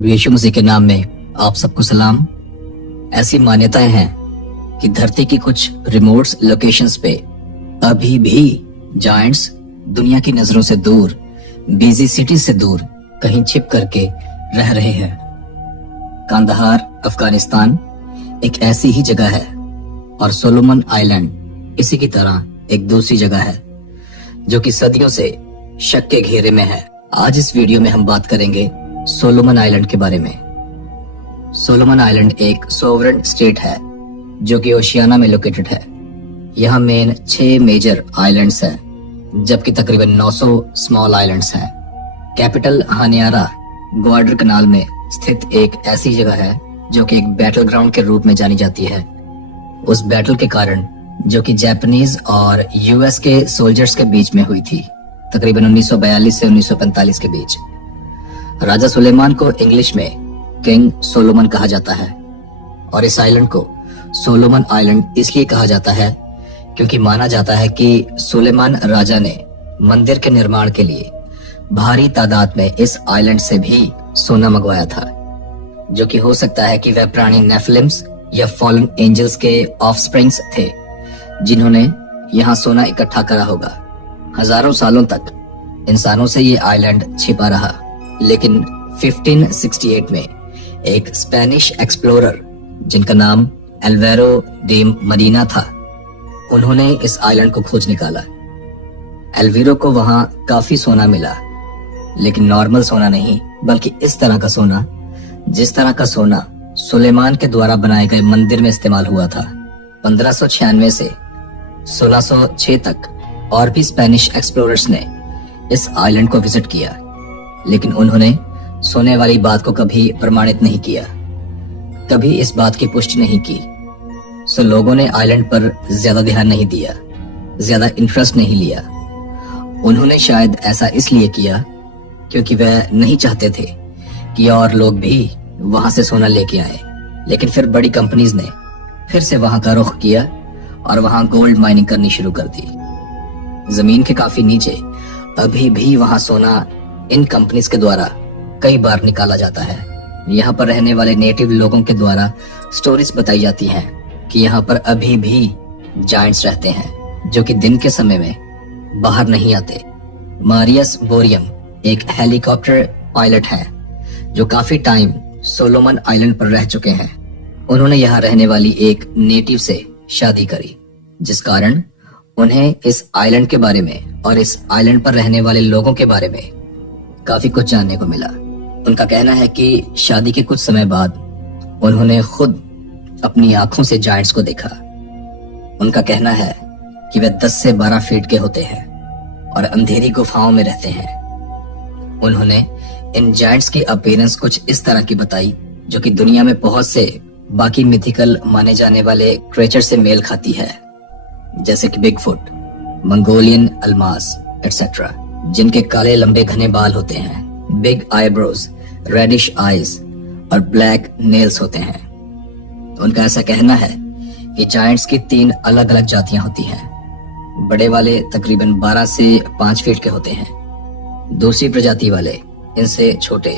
यीशु मसीह के नाम में आप सबको सलाम। ऐसी मान्यताएं हैं कि धरती की कुछ रिमोट लोकेशंस पे अभी भी जायंट्स दुनिया की नजरों से दूर, बिजी सिटी से दूर कहीं छिप करके रह रहे हैं। कंदहार अफगानिस्तान एक ऐसी ही जगह है और सोलोमन आइलैंड इसी की तरह एक दूसरी जगह है जो कि सदियों से शक के घेरे में है। आज इस वीडियो में हम बात करेंगे सोलोमन आइलैंड के बारे में। सोलोमन आइलैंड एक सोवरेन स्टेट है जो कि ओशियाना में लोकेटेड है। यहाँ मेन 6 मेजर आइलैंड्स हैं जबकि तकरीबन 900 स्मॉल आइलैंड्स हैं। कैपिटल हानियारा ग्वाडर कनाल में स्थित एक ऐसी जगह है जो कि एक बैटल ग्राउंड के रूप में जानी जाती है। उस बैटल के कारण जो कि जापानीज और यूएस के सोल्जर्स के बीच में हुई थी तकरीबन 1942 से 1945 के बीच। राजा सुलेमान को इंग्लिश में किंग सोलोमन कहा जाता है और इस आइलैंड को सोलोमन आइलैंड इसलिए कहा जाता है क्योंकि माना जाता है कि सुलेमान राजा ने मंदिर के निर्माण के लिए भारी तादाद में इस आइलैंड से भी सोना मंगवाया था, जो कि हो सकता है कि वह प्राणी नेफिलिम्स या फॉलन एंजल्स के ऑफस्प्रिंग्स थे जिन्होंने यहाँ सोना इकट्ठा करा होगा। हजारों सालों तक इंसानों से ये आइलैंड छिपा रहा, लेकिन 1568 में एक स्पेनिश एक्सप्लोरर जिनका नाम एल्वेरो डे मदीना था, उन्होंने इस आइलैंड को खोज निकाला। एल्वीरो को वहां काफी सोना मिला, लेकिन नॉर्मल सोना नहीं बल्कि इस तरह का सोना जिस तरह का सोना सुलेमान के द्वारा बनाए गए मंदिर में इस्तेमाल हुआ था। 1596 से 1606 तक और भी स्पेनिश एक्सप्लोरर्स ने इस आइलैंड को विजिट किया, लेकिन उन्होंने सोने वाली बात को कभी प्रमाणित नहीं किया, कभी इस बात की पुष्टि नहीं की। सो लोगों ने आइलैंड पर ज्यादा ध्यान नहीं दिया, ज्यादा इंटरेस्ट नहीं लिया। उन्होंने शायद ऐसा इसलिए किया क्योंकि वह नहीं चाहते थे कि और लोग भी वहां से सोना लेके आए। लेकिन फिर बड़ी कंपनीज ने फिर से वहां का रुख किया और वहां गोल्ड माइनिंग करनी शुरू कर दी। जमीन के काफी नीचे अभी भी वहां सोना इन कंपनीज के द्वारा कई बार निकाला जाता है। यहाँ पर रहने वाले नेटिव लोगों के द्वारा स्टोरीज बताई जाती हैं कि यहाँ पर अभी भी जायंट्स रहते हैं जो कि दिन के समय में बाहर नहीं आते। मारियस बोरियम एक हेलीकॉप्टर पायलट है जो काफी टाइम सोलोमन आइलैंड पर रह चुके हैं। उन्होंने यहाँ रहने वाली एक नेटिव से शादी करी, जिस कारण उन्हें इस आइलैंड के बारे में और इस आइलैंड पर रहने वाले लोगों के बारे में काफी कुछ जानने को मिला। उनका कहना है कि शादी के कुछ समय बाद उन्होंने खुद अपनी आंखों से जायंट्स को देखा। उनका कहना है कि वे 10 से 12 फीट के होते हैं और अंधेरी गुफाओं में रहते हैं। उन्होंने इन जायंट्स की अपीयरेंस कुछ इस तरह की बताई जो कि दुनिया में बहुत से बाकी मिथिकल माने जाने वाले क्रिएचर से मेल खाती है, जैसे कि बिगफुट, मंगोलियन अल्मास एटसेट्रा, जिनके काले लंबे घने बाल होते हैं, बिग आईब्रोज, रेडिश आईज और ब्लैक नेल्स होते हैं। उनका ऐसा कहना है कि जायंट्स की 3 अलग अलग जातियां होती हैं। बड़े वाले तकरीबन 12 से 5 फीट के होते हैं, दूसरी प्रजाति वाले इनसे छोटे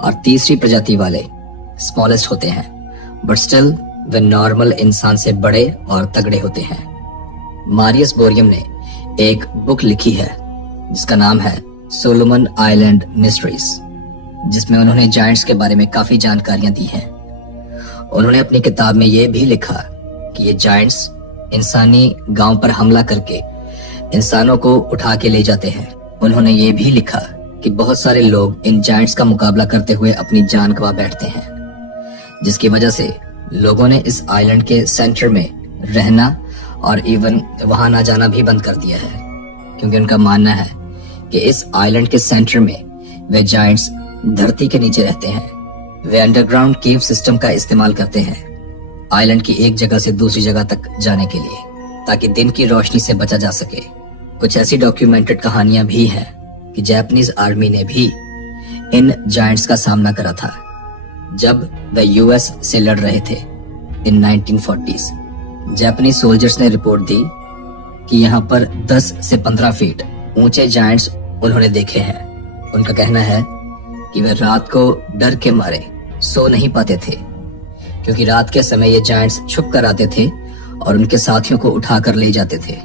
और तीसरी प्रजाति वाले स्मॉलेस्ट होते हैं, बट स्टिल वे नॉर्मल इंसान से बड़े और तगड़े होते हैं। मारियस बोरियम ने एक बुक लिखी है जिसका नाम है सोलोमन आइलैंड मिस्ट्रीज, जिसमें उन्होंने जायंट्स के बारे में काफी जानकारियां दी हैं। उन्होंने अपनी किताब में यह भी लिखा कि ये जायंट्स इंसानी गांव पर हमला करके इंसानों को उठा के ले जाते हैं। उन्होंने ये भी लिखा कि बहुत सारे लोग इन जायंट्स का मुकाबला करते हुए अपनी जान गंवा बैठते हैं, जिसकी वजह से लोगों ने इस आइलैंड के सेंटर में रहना और इवन वहां ना जाना भी बंद कर दिया है, क्योंकि उनका मानना है कि इस आइलैंड के सेंटर में वे जायंट्स धरती के नीचे रहते हैं। वे अंडरग्राउंड केव सिस्टम का इस्तेमाल करते हैं आइलैंड की एक जगह से दूसरी जगह तक जाने के लिए, ताकि दिन की रोशनी से बचा जा सके। कुछ ऐसी डॉक्यूमेंटेड कहानियां भी हैं कि जापानीज आर्मी ने भी इन जायंट्स का सामना करा था जब वे यूएस से लड़ रहे थे इन 1940s। जापानी सोल्जर्स ने रिपोर्ट दी कि यहाँ पर 10 से 15 फीट ऊंचे जायंट्स उन्होंने देखे हैं। उनका कहना है कि वे रात को डर के मारे सो नहीं पाते थे, क्योंकि रात के समय ये जायंट्स छुप कर आते थे और उनके साथियों को उठाकर ले जाते थे।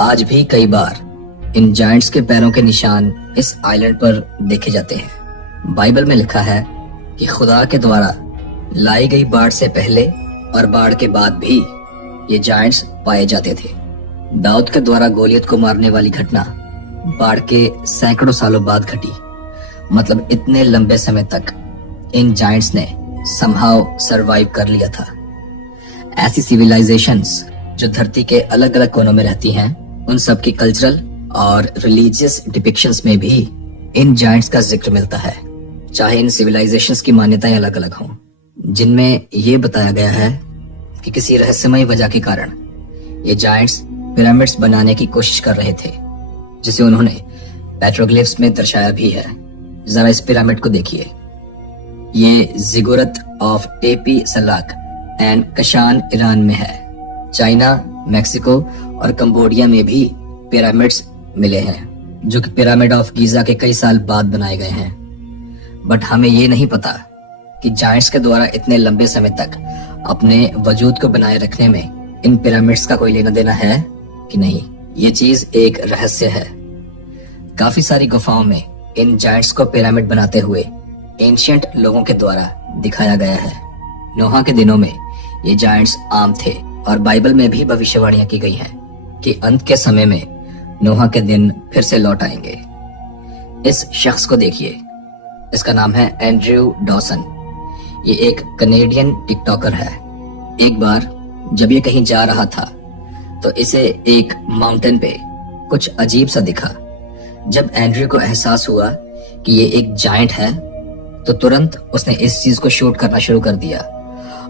आज भी कई बार इन जायंट्स के पैरों के निशान इस आइलैंड पर देखे जाते हैं। बाइबल में लिखा है कि खुदा के द्वारा लाई गई बाढ़ से पहले और बाढ़ के बाद भी ये जायंट्स पाए जाते थे। दाऊद के द्वारा गोलियत को मारने वाली घटना बाढ़ के सैकड़ों सालों बाद घटी। मतलब इतने लंबे समय तक इन जायंट्स ने समहाउ सरवाइव कर लिया था। ऐसी सिविलाइजेशंस जो धरती के अलग अलग कोनों में रहती हैं, उन सब की कल्चरल और रिलीजियस डिपिक्शंस में भी इन जायंट्स का जिक्र मिलता है। चाहे इन सिविलाइजेशंस की मान्यताएं अलग अलग हों, जिनमें ये बताया गया है कि किसी रहस्यमय वजह के कारण ये जायंट्स पिरामिड्स बनाने की कोशिश कर रहे थे, जिसे उन्होंने पेट्रोग्लिफ्स में दर्शाया भी है। जरा इस पिरामिड को देखिए। ये जिगुरत ऑफ टेपी सलाक एंड कशान ईरान में है। चाइना, मेक्सिको और कंबोडिया में भी पिरामिड्स मिले हैं, जो कि पिरामिड ऑफ गीजा के कई साल बाद बनाए गए हैं। बट हमें ये नहीं पता कि जायंट्स के द्वारा इतने लंबे समय तक अपने वजूद को बनाए रखने में इन पिरामिड्स का कोई लेना देना है कि नहीं। ये चीज एक रहस्य है। काफी सारी गुफाओं में इन जायंट्स को पिरामिड बनाते हुए एंशिएंट लोगों के द्वारा दिखाया गया है। नोहा के दिनों में ये जायंट्स आम थे और बाइबल में भी भविष्यवाणियां की गई हैं कि अंत के समय में नोहा के दिन फिर से लौट आएंगे। इस शख्स को देखिए, इसका नाम है एंड्रयू डॉसन। ये एक कनेडियन टिकटॉकर है। एक बार जब ये कहीं जा रहा था तो इसे एक माउंटेन पे कुछ अजीब सा दिखा। जब एंड्रयू को एहसास हुआ कि ये एक जायंट है तो तुरंत उसने इस चीज को शूट करना शुरू कर दिया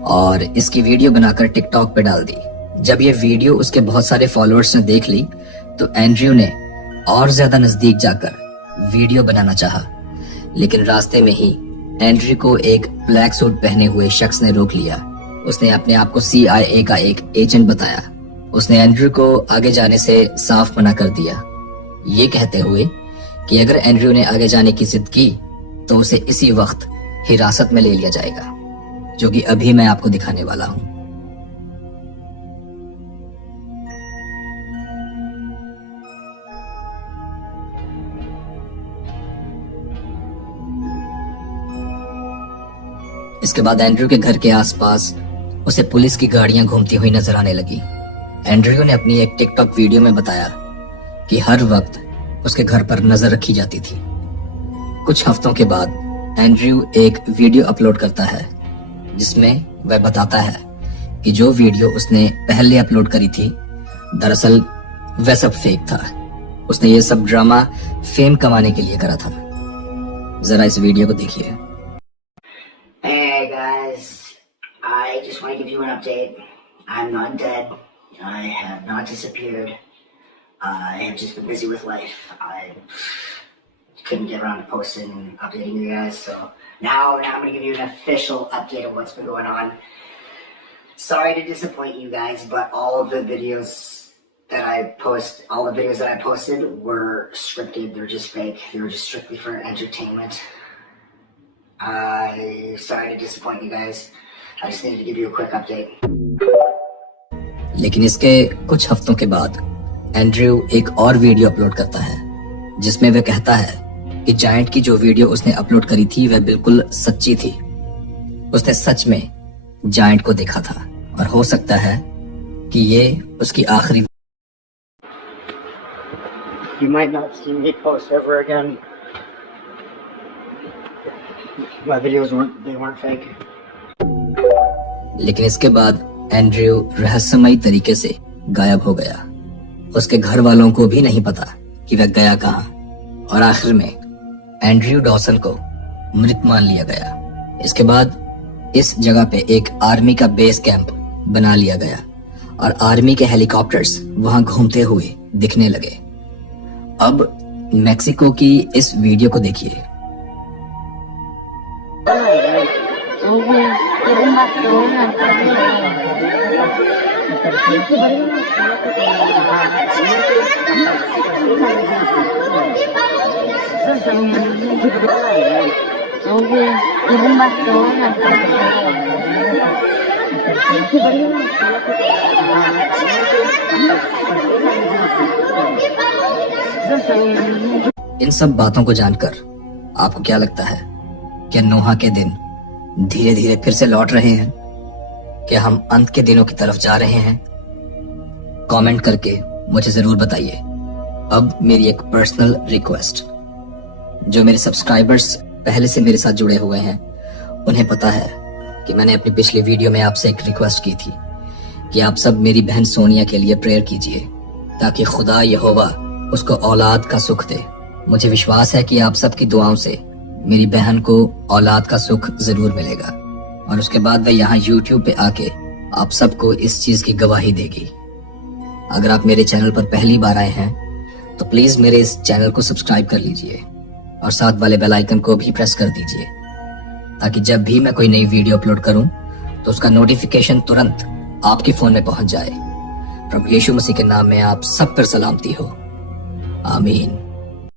और इसकी वीडियो बनाकर टिकटॉक पे डाल दी। जब ये वीडियो उसके बहुत सारे फॉलोअर्स ने देख ली तो एंड्रयू ने और ज्यादा नजदीक जाकर वीडियो बनाना चाहा, लेकिन रास्ते में ही एंड्रयू को एक ब्लैक सूट पहने हुए शख्स ने रोक लिया। उसने अपने आप को CIA का एक एजेंट बताया। उसने एंड्रयू को आगे जाने से साफ मना कर दिया, ये कहते हुए कि अगर एंड्रयू ने आगे जाने की जिद की तो उसे इसी वक्त हिरासत में ले लिया जाएगा, जो कि अभी मैं आपको दिखाने वाला हूं। इसके बाद एंड्रयू के घर के आसपास उसे पुलिस की गाड़ियां घूमती हुई नजर आने लगी। एंड्रयू ने अपनी एक टिकटॉक वीडियो में बताया कि हर वक्त उसके घर पर नजर रखी जाती थी। कुछ हफ्तों के बाद एंड्रयू एक वीडियो अपलोड करता है जिसमें वह बताता है कि जो वीडियो उसने पहले अपलोड करी थी दरअसल वह सब फेक था। उसने ये सब ड्रामा फेम कमाने के लिए करा था। जरा इस वीडियो को देखिए। Hey guys, I just want to give you an update. I'm not dead. I have not disappeared. I have just been busy with life. I couldn't get around to posting and updating you guys, so now I'm going to give you an official update of what's been going on. Sorry to disappoint you guys, but all of the videos that I posted were scripted. They're just fake. They were just strictly for entertainment. Sorry to disappoint you guys. I just needed to give you a quick update. लेकिन इसके कुछ हफ्तों के बाद Andrew एक और video upload करता है जिसमें वह कहता है कि जायंट की जो वीडियो उसने अपलोड करी थी वह बिल्कुल सच्ची थी। उसने सच में जायंट को देखा था और हो सकता है कि ये उसकी आखिरी। You might not see me post ever again. My videos weren't fake. लेकिन इसके बाद एंड्रयू रहस्यमयी तरीके से गायब हो गया। उसके घर वालों को भी नहीं पता कि वह गया कहां और आखिर में एंड्रयू डॉसन को मृत मान लिया गया। इसके बाद इस जगह पे एक आर्मी का बेस कैंप बना लिया गया और आर्मी के हेलीकॉप्टर्स वहां घूमते हुए दिखने लगे। अब मेक्सिको की इस वीडियो को देखिए। Oke, kirim bantuan nanti. इन सब बातों को जानकर आपको क्या लगता है? क्या नोहा के दिन धीरे धीरे फिर से लौट रहे हैं? क्या हम अंत के दिनों की तरफ जा रहे हैं? कमेंट करके मुझे जरूर बताइए। अब मेरी एक पर्सनल रिक्वेस्ट, जो मेरे सब्सक्राइबर्स पहले से मेरे साथ जुड़े हुए हैं उन्हें पता है कि मैंने अपनी पिछली वीडियो में आपसे एक रिक्वेस्ट की थी कि आप सब मेरी बहन सोनिया के लिए प्रेयर कीजिए ताकि खुदा यहोवा उसको औलाद का सुख दे। मुझे विश्वास है कि आप सबकी दुआओं से मेरी बहन को औलाद का सुख जरूर मिलेगा और उसके बाद वह यहाँ YouTube पे आके आप सबको इस चीज की गवाही देगी। अगर आप मेरे चैनल पर पहली बार आए हैं तो प्लीज मेरे इस चैनल को सब्सक्राइब कर लीजिए और साथ वाले बेल आइकन को भी प्रेस कर दीजिए ताकि जब भी मैं कोई नई वीडियो अपलोड करूं तो उसका नोटिफिकेशन तुरंत आपके फोन में पहुंच जाए। प्रभु यीशु मसीह के नाम में आप सब पर सलामती हो। आमीन।